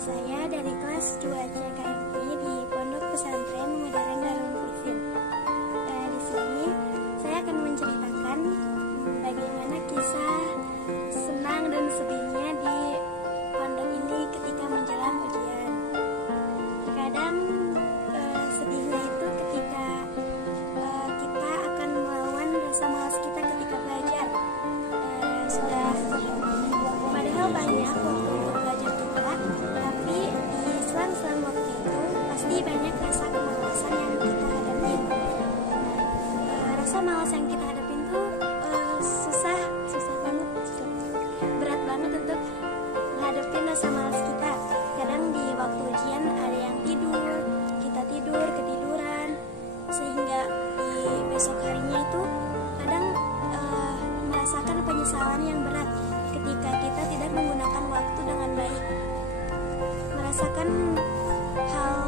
Saya dari kelas 2 CKMP di Pondok Pesantren Modern Darul Arifin. Di sini saya akan menceritakan bagaimana kisah senang dan sedihnya di pondok ini ketika menjelang ujian. Terkadang sedihnya itu ketika kita akan melawan rasa malas kita ketika belajar. Padahal banyak waktu untuk belajar kita, tapi di selang-selang waktu itu pasti banyak rasa kemalasan yang kita hadapi. Rasa malas yang kita hadapi itu susah banget, berat banget untuk menghadapi rasa malas kita. Kadang di waktu ujian ada yang tidur, kita tidur, ketiduran, sehingga di besok harinya itu kadang merasakan penyesalan yang berat ketika kita tidak menggunakan waktu dengan baik, merasakan hal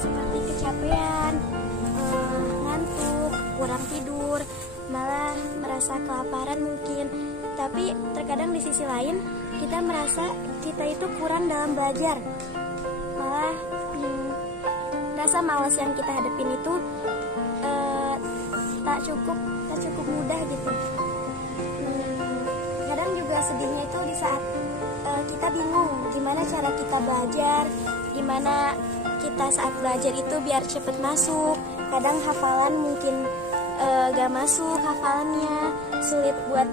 seperti kecapean, ngantuk, kurang tidur, malah merasa kelaparan mungkin. Tapi terkadang di sisi lain kita merasa kita itu kurang dalam belajar, malah rasa malas yang kita hadapin itu tak cukup mudah gitu. Kadang juga sedihnya itu di saat kita bingung gimana cara kita belajar, gimana kita saat belajar itu biar cepet masuk. Kadang hafalan mungkin gak masuk hafalannya, sulit buat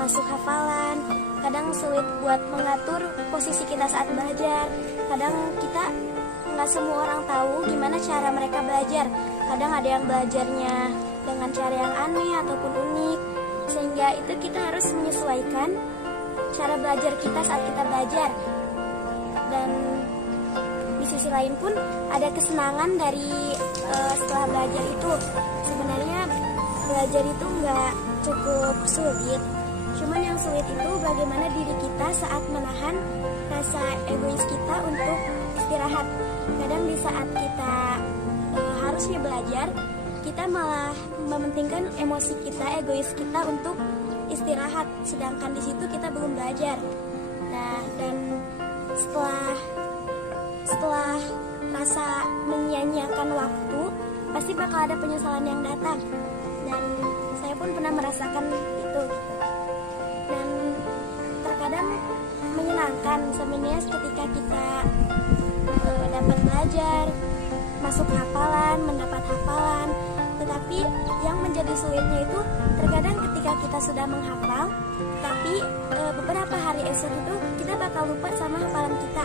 masuk hafalan. Kadang sulit buat mengatur posisi kita saat belajar. Kadang kita nggak semua orang tahu gimana cara mereka belajar. Kadang ada yang belajarnya dengan cara yang aneh ataupun unik, sehingga itu kita harus menyesuaikan cara belajar kita saat kita belajar. Dan di sisi lain pun ada kesenangan dari setelah belajar itu. Sebenarnya belajar itu nggak cukup sulit, cuman yang sulit itu bagaimana diri kita saat menahan rasa egois kita untuk istirahat. Kadang di saat kita harusnya belajar, kita malah mementingkan emosi kita, egois kita untuk istirahat, sedangkan di situ kita belum belajar. Nah, dan setelah rasa menyia-nyiakan waktu, pasti bakal ada penyesalan yang datang. Dan saya pun pernah merasakan itu. Dan terkadang menyenangkan sebenarnya ketika kita dapat belajar, masuk hafalan, mendapat hafalan. Tetapi yang menjadi sulitnya itu terkadang ketika kita sudah menghafal, tapi beberapa hari esok itu kita bakal lupa sama hafalan kita.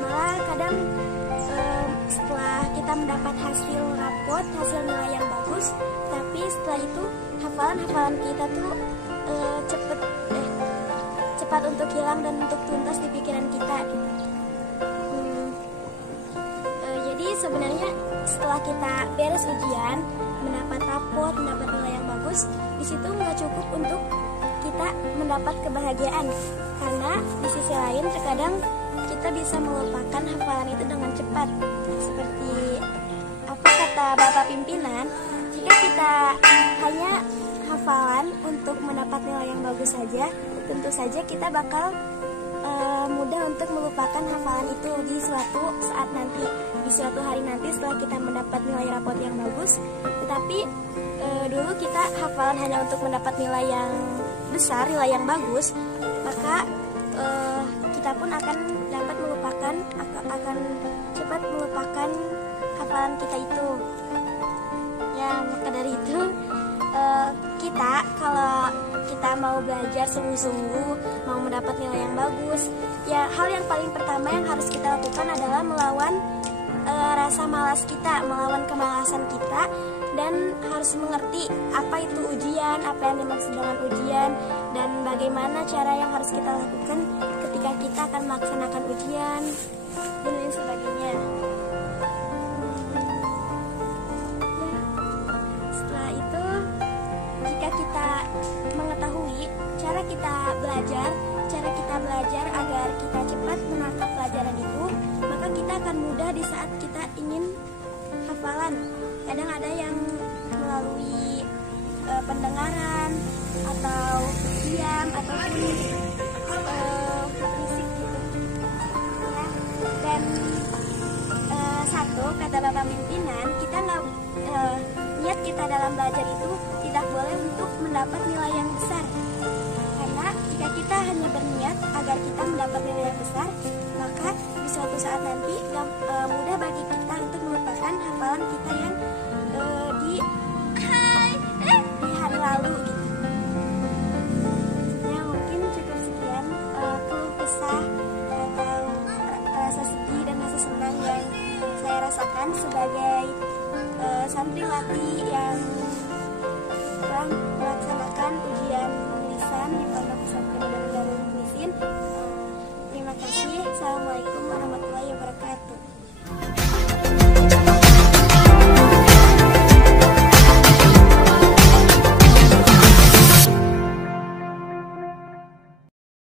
Malah kadang setelah kita mendapat hasil rapot, hasil nilai yang bagus, tapi setelah itu hafalan kita tuh cepat untuk hilang dan untuk tuntas di pikiran kita gitu. Jadi sebenarnya setelah kita beres ujian, mendapat rapot, mendapat nilai yang bagus, di situ nggak cukup untuk kita mendapat kebahagiaan, karena di sisi lain terkadang kita bisa melupakan hafalan itu dengan cepat. Seperti apa kata Bapak Pimpinan, jika kita hanya hafalan untuk mendapat nilai yang bagus saja, tentu saja kita bakal mudah untuk melupakan hafalan itu di suatu saat nanti, di suatu hari nanti setelah kita mendapat nilai rapot yang bagus. Tetapi dulu kita hafalan hanya untuk mendapat nilai yang besar, nilai yang bagus, maka kita pun akan dapat melupakan, akan cepat melupakan hafalan kita itu. Ya, maka dari itu kita kalau kita mau belajar sungguh-sungguh, mau mendapat nilai yang bagus, ya hal yang paling pertama yang harus kita lakukan adalah melawan rasa malas kita, melawan kemalasan kita, dan harus mengerti apa itu ujian, apa yang dimaksud dengan ujian, dan bagaimana cara yang harus kita lakukan ketika kita akan melaksanakan ujian, dan lain sebagainya. Setelah itu, jika kita mengetahui cara kita belajar agar kita cepat menangkap pelajaran itu, maka kita akan mudah di saat kita ingin hafalan. Kadang ada yang melalui pendengaran atau diam ataupun fisik gitu. kata Bapak pimpinan, kita nggak niat kita dalam belajar itu tidak boleh untuk mendapat nilai yang besar. Karena jika kita hanya berniat agar kita mendapat nilai yang besar, maka di suatu saat nanti mudah bagi kita untuk melupakan hafalan kita yang di hari lalu gitu. Ya mungkin cukup sekian keluh kesah atau rasa sedih dan rasa senang yang saya rasakan sebagai santriwati yang telah melaksanakan ujian lisan di Pondok Pesantren Darul Mukhlisin. Terima kasih. Assalamualaikum.